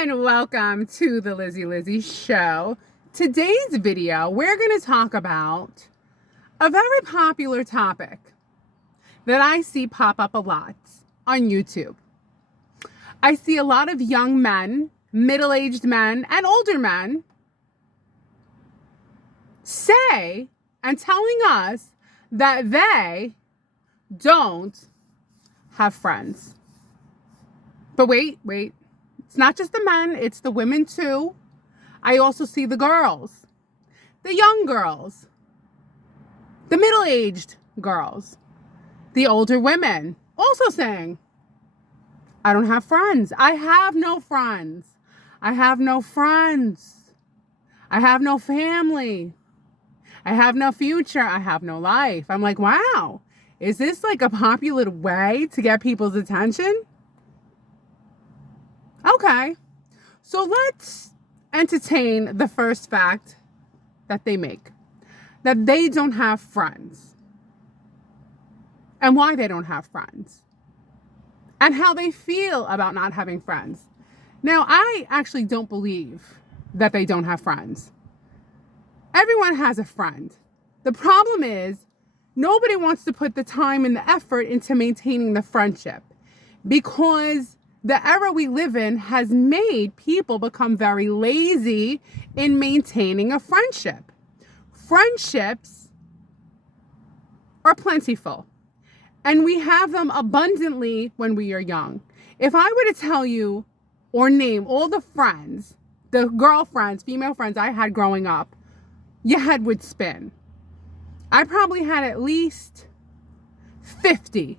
And welcome to the Lizzy Show. Today's video, we're going to talk about a very popular topic that I see pop up a lot on YouTube. I see a lot of young men, middle-aged men, and older men say and telling us that they don't have friends. But wait. It's not just the men, it's the women too. I also see the girls, the young girls, the middle-aged girls, the older women also saying, I don't have friends. I have no friends. I have no friends. I have no family. I have no future. I have no life. I'm like, wow, is this like a popular way to get people's attention? Okay, so let's entertain the first fact that they make, that they don't have friends, and why they don't have friends, and how they feel about not having friends. Now, I actually don't believe that they don't have friends. Everyone has a friend. The problem is nobody wants to put the time and the effort into maintaining the friendship, because the era we live in has made people become very lazy in maintaining a friendship. Friendships are plentiful, and we have them abundantly when we are young. If I were to tell you or name all the friends, the girlfriends, female friends I had growing up, your head would spin. I probably had at least 50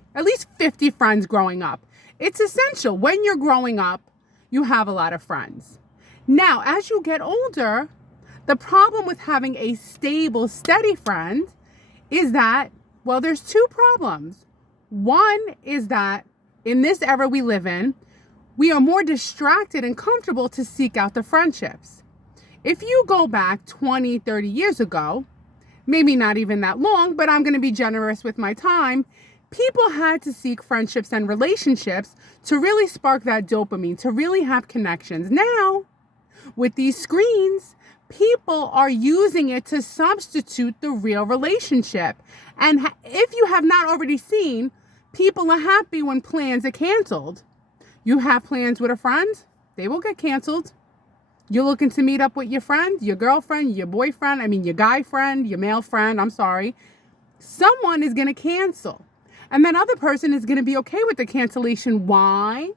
friends growing up. It's essential. When you're growing up, you have a lot of friends. Now, as you get older, the problem with having a stable, steady friend is that, well, there's two problems. One is that in this era we live in, we are more distracted and comfortable to seek out the friendships. If you go back 20, 30 years ago, maybe not even that long, but I'm going to be generous with my time, people had to seek friendships and relationships to really spark that dopamine, to really have connections. Now, with these screens, people are using it to substitute the real relationship. And if you have not already seen, people are happy when plans are canceled. You have plans with a friend, they will get canceled. You're looking to meet up with your friend, your girlfriend, your boyfriend, your guy friend, your male friend, someone is going to cancel. And that other person is going to be okay with the cancellation. Why?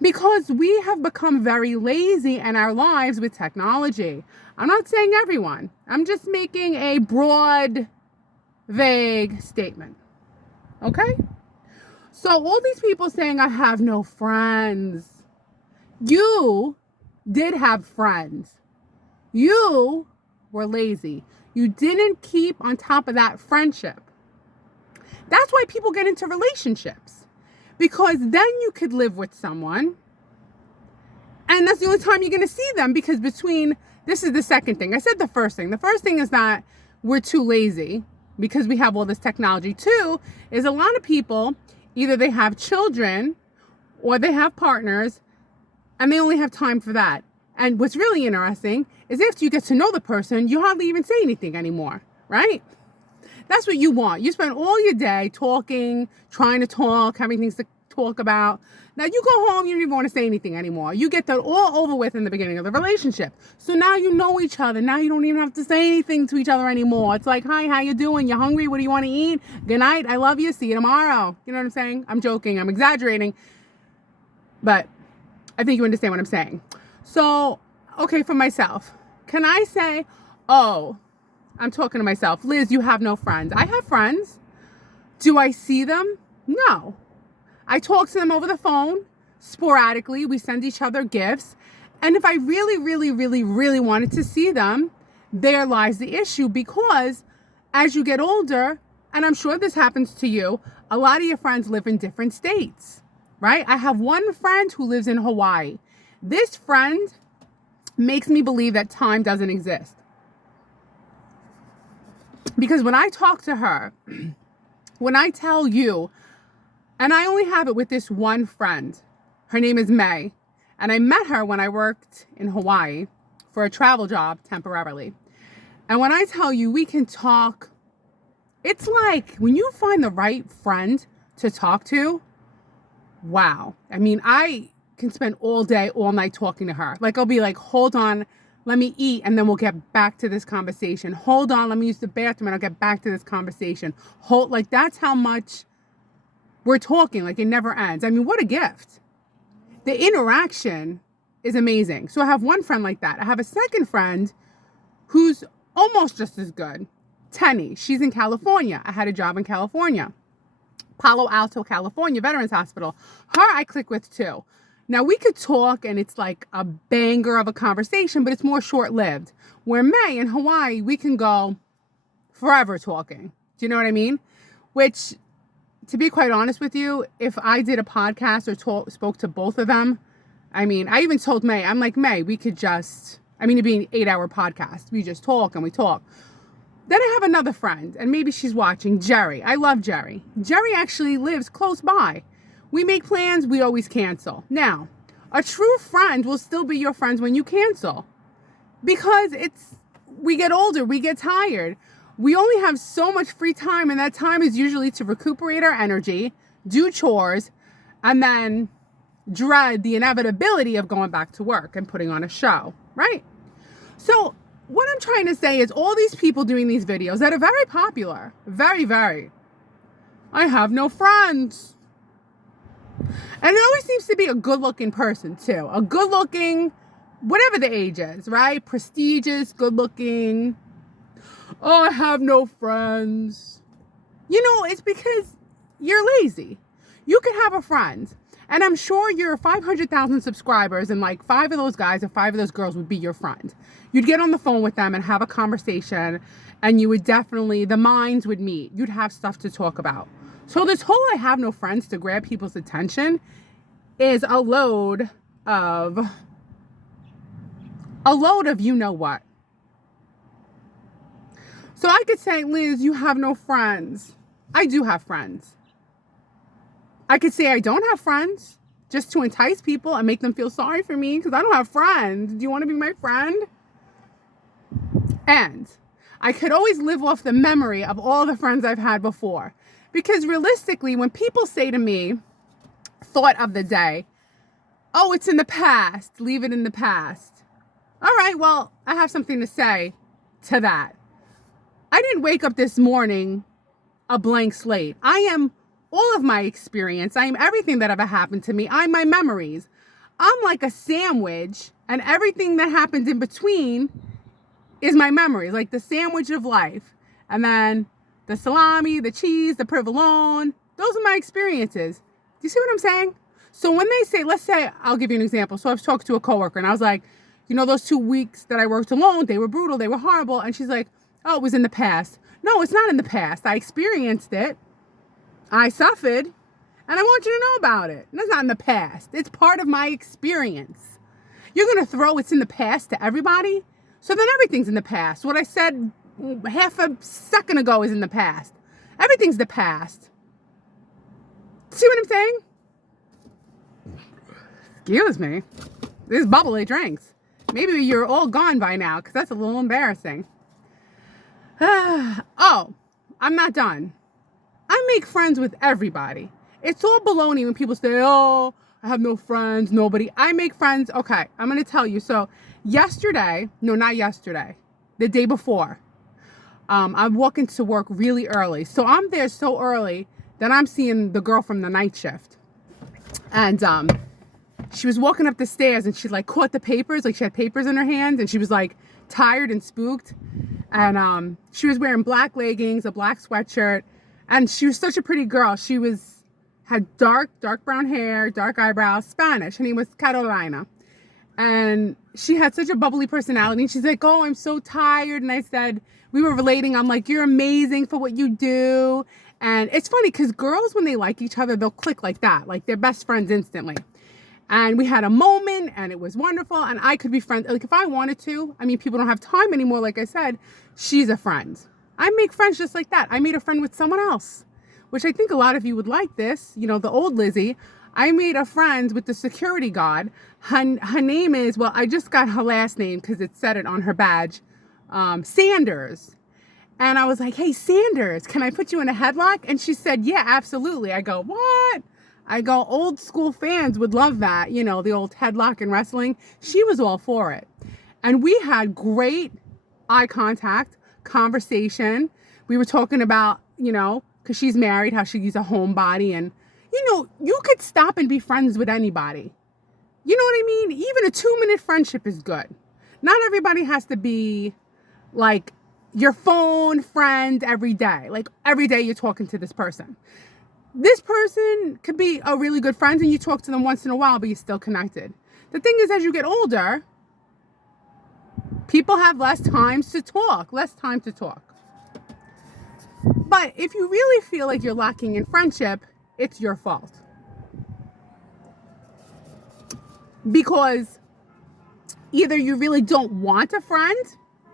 Because we have become very lazy in our lives with technology. I'm not saying everyone. I'm just making a broad, vague statement. Okay? So all these people saying, I have no friends. You did have friends. You were lazy. You didn't keep on top of that friendship. That's why people get into relationships, because then you could live with someone, and that's the only time you're going to see them, because this is the second thing. I said the first thing. The first thing is that we're too lazy because we have all this technology. Two is a lot of people, either they have children or they have partners, and they only have time for that. And what's really interesting is after you get to know the person, you hardly even say anything anymore, right? That's what you want. You spend all your day talking, trying to talk, having things to talk about. Now you go home, you don't even want to say anything anymore. You get that all over with in the beginning of the relationship. So now you know each other. Now you don't even have to say anything to each other anymore. It's like, hi, how you doing? You hungry? What do you want to eat? Good night. I love you. See you tomorrow. You know what I'm saying? I'm joking. I'm exaggerating. But I think you understand what I'm saying. So, okay, for myself, can I say, oh, I'm talking to myself, Liz, you have no friends. I have friends. Do I see them? No. I talk to them over the phone sporadically. We send each other gifts. And if I really wanted to see them, there lies the issue, because as you get older, and I'm sure this happens to you, a lot of your friends live in different states, right? I have one friend who lives in Hawaii. This friend makes me believe that time doesn't exist. Because when I talk to her, when I tell you, and I only have it with this one friend, her name is May, And I met her when I worked in Hawaii for a travel job temporarily. And when I tell you we can talk, it's like when you find the right friend to talk to, wow. I mean, I can spend all day, all night talking to her. Like, I'll be like, hold on, let me eat, and then we'll get back to this conversation. Hold on, let me use the bathroom, and I'll get back to this conversation. Like, that's how much we're talking. Like, it never ends. I mean, what a gift. The interaction is amazing. So I have one friend like that. I have a second friend who's almost just as good. Tenny. She's in California. I had a job in California. Palo Alto, California Veterans Hospital. Her I click with too. Now we could talk and it's like a banger of a conversation, but it's more short-lived. Where May in Hawaii, we can go forever talking. Do you know what I mean? Which, to be quite honest with you, if I did a podcast or spoke to both of them, I mean, I even told May, I'm like, May, we could just, it'd be an 8-hour podcast. We just talk and we talk. Then I have another friend, and maybe she's watching, Jerry. I love Jerry. Jerry actually lives close by. We make plans, we always cancel. Now, a true friend will still be your friends when you cancel. Because we get older, we get tired. We only have so much free time, and that time is usually to recuperate our energy, do chores, and then dread the inevitability of going back to work and putting on a show, right? So what I'm trying to say is all these people doing these videos that are very popular, very, very, I have no friends. And it always seems to be a good-looking person too. A good-looking, whatever the age is, right? Prestigious, good-looking. Oh, I have no friends. You know, it's because you're lazy. You could have a friend. And I'm sure your 500,000 subscribers and like 5 of those guys or 5 of those girls would be your friend. You'd get on the phone with them and have a conversation, and you would definitely, the minds would meet. You'd have stuff to talk about. So this whole I have no friends to grab people's attention is a load of you know what. So I could say, Liz, you have no friends. I do have friends. I could say I don't have friends just to entice people and make them feel sorry for me because I don't have friends. Do you want to be my friend? And I could always live off the memory of all the friends I've had before. Because realistically, when people say to me, thought of the day, oh, it's in the past, leave it in the past. All right, well, I have something to say to that. I didn't wake up this morning a blank slate. I am all of my experience. I am everything that ever happened to me. I'm my memories. I'm like a sandwich, and everything that happened in between is my memories, like the sandwich of life. And then the salami, the cheese, the provolone, those are my experiences. Do you see what I'm saying? So when they say, let's say, I'll give you an example. So I was talking to a coworker and I was like, you know, those 2 weeks that I worked alone, they were brutal, they were horrible. And she's like, oh, it was in the past. No, it's not in the past. I experienced it. I suffered, and I want you to know about it. And it's not in the past. It's part of my experience. You're going to throw it's in the past to everybody? So then everything's in the past. What I said half a second ago is in the past. Everything's the past. See what I'm saying? Excuse me. This bubbly drinks. Maybe you're all gone by now because that's a little embarrassing. Oh, I'm not done. I make friends with everybody. It's all baloney when people say, oh, I have no friends, nobody. I make friends. Okay, I'm going to tell you. So not yesterday, the day before, I'm walking to work really early. So I'm there so early that I'm seeing the girl from the night shift. And she was walking up the stairs and she like caught the papers, like she had papers in her hand, and she was like tired and spooked. And she was wearing black leggings, a black sweatshirt, and she was such a pretty girl. She had dark brown hair, dark eyebrows, Spanish. Her name was Carolina. And she had such a bubbly personality. And she's like, oh, I'm so tired. And I said, we were relating. I'm like, you're amazing for what you do. And it's funny because girls, when they like each other, they'll click like that. Like they're best friends instantly. And we had a moment and it was wonderful. And I could be friends. Like if I wanted to, I mean, people don't have time anymore. Like I said, she's a friend. I make friends just like that. I made a friend with someone else, which I think a lot of you would like this. You know, the old Lizzie. I made a friend with the security guard. Her name is, well, I just got her last name because it said it on her badge, Sanders. And I was like, hey, Sanders, can I put you in a headlock? And she said, yeah, absolutely. I go, what? I go, old school fans would love that. You know, the old headlock in wrestling. She was all for it. And we had great eye contact, conversation. We were talking about, you know, because she's married, how she's a homebody. And, you know, you could stop and be friends with anybody. You know what I mean? Even a 2-minute friendship is good. Not everybody has to be like your phone friend every day. Like every day you're talking to this person. This person could be a really good friend and you talk to them once in a while, but you're still connected. The thing is, as you get older, people have less time to talk. But if you really feel like you're lacking in friendship, it's your fault. Because either you really don't want a friend,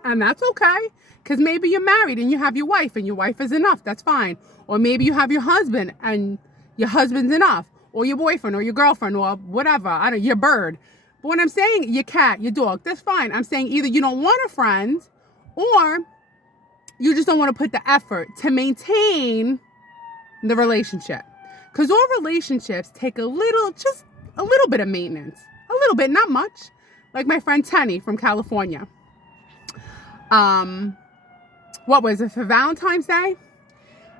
and that's okay, because maybe you're married and you have your wife and your wife is enough, that's fine. Or maybe you have your husband and your husband's enough, or your boyfriend or your girlfriend or whatever, I don't, your bird. But when I'm saying your cat, your dog, that's fine. I'm saying either you don't want a friend or you just don't want to put the effort to maintain the relationship. Because all relationships take just a little bit of maintenance. A little bit, not much. Like my friend Tenny from California. What was it, for Valentine's Day?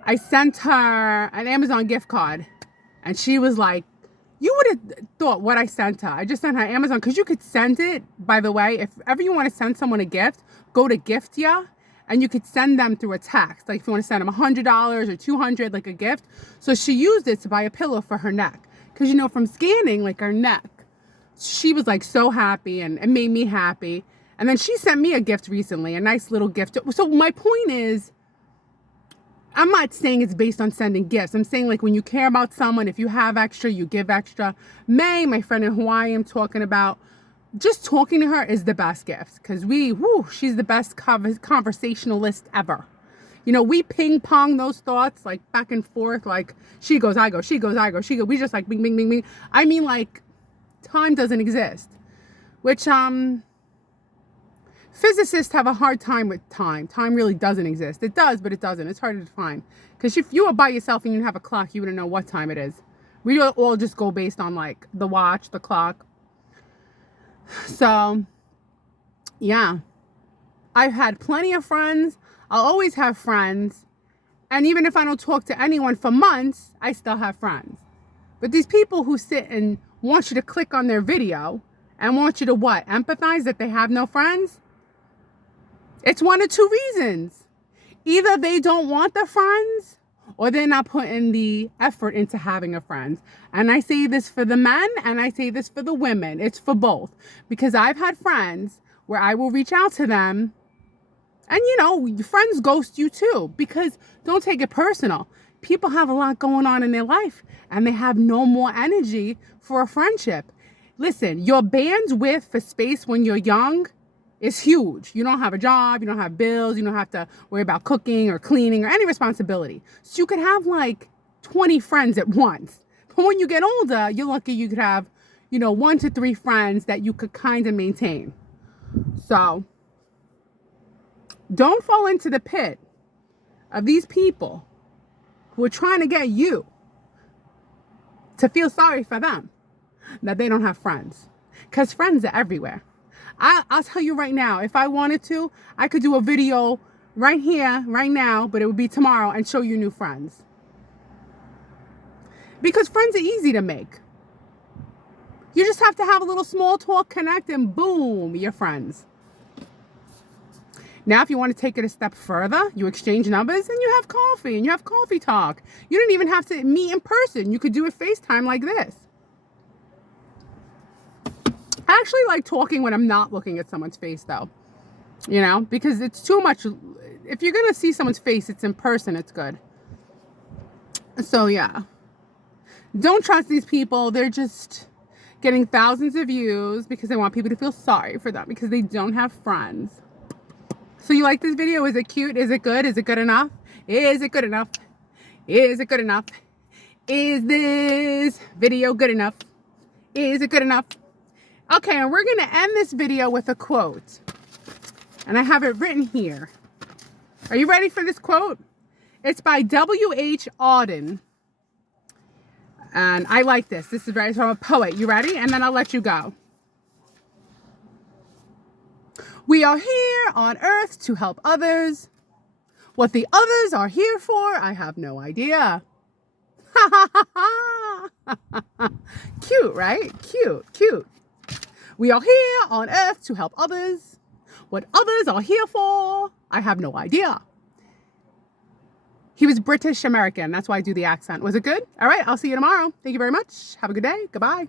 I sent her an Amazon gift card. And she was like, you would have thought what I sent her. I just sent her Amazon, because you could send it, by the way, if ever you want to send someone a gift, go to Giftia, and you could send them through a text. Like if you want to send them $100 or $200, like a gift. So she used it to buy a pillow for her neck. Because, you know, from scanning, like her neck, she was like so happy, and it made me happy. And then she sent me a gift recently, a nice little gift. So my point is, I'm not saying it's based on sending gifts. I'm saying like when you care about someone, if you have extra, you give extra. May, my friend in Hawaii, I'm talking about, just talking to her is the best gift. Because she's the best conversationalist ever. You know, we ping pong those thoughts like back and forth. Like she goes, I go, she goes, I go, she goes. We just like bing, bing, bing, bing. I mean, like time doesn't exist. Which, physicists have a hard time with time. Time really doesn't exist. It does, but it doesn't. It's harder to find. Because if you were by yourself and you have a clock, you wouldn't know what time it is. We all just go based on like the watch, the clock. So, yeah. I've had plenty of friends. I'll always have friends. And even if I don't talk to anyone for months, I still have friends. But these people who sit and want you to click on their video and want you to what? Empathize that they have no friends? It's one of two reasons. Either they don't want the friends or they're not putting the effort into having a friend. And I say this for the men and I say this for the women. It's for both. Because I've had friends where I will reach out to them and, you know, friends ghost you too. Because don't take it personal. People have a lot going on in their life and they have no more energy for a friendship. Listen, your bandwidth for space when you're young is huge. You don't have a job, you don't have bills, you don't have to worry about cooking or cleaning or any responsibility. So you could have like 20 friends at once. But when you get older, you're lucky you could have, you know, 1 to 3 friends that you could kind of maintain. So don't fall into the pit of these people who are trying to get you to feel sorry for them that they don't have friends. Because friends are everywhere. I'll tell you right now, if I wanted to, I could do a video right here, right now, but it would be tomorrow and show you new friends. Because friends are easy to make. You just have to have a little small talk, connect, and boom, you're friends. Now, if you want to take it a step further, you exchange numbers and you have coffee and you have coffee talk. You don't even have to meet in person. You could do a FaceTime like this. I actually like talking when I'm not looking at someone's face though, you know, because it's too much. If you're going to see someone's face, it's in person. It's good. So yeah, don't trust these people. They're just getting thousands of views because they want people to feel sorry for them because they don't have friends. So you like this video? Is it cute? Is it good? Is it good enough? Is it good enough? Is it good enough? Is this video good enough? Is it good enough? Okay, and we're going to end this video with a quote. And I have it written here. Are you ready for this quote? It's by W.H. Auden. And I like this. This is very from a poet. You ready? And then I'll let you go. We are here on earth to help others. What the others are here for, I have no idea. Cute, right? Cute, cute. We are here on earth to help others. What others are here for, I have no idea. He was British American. That's why I do the accent. Was it good? All right. I'll see you tomorrow. Thank you very much. Have a good day. Goodbye.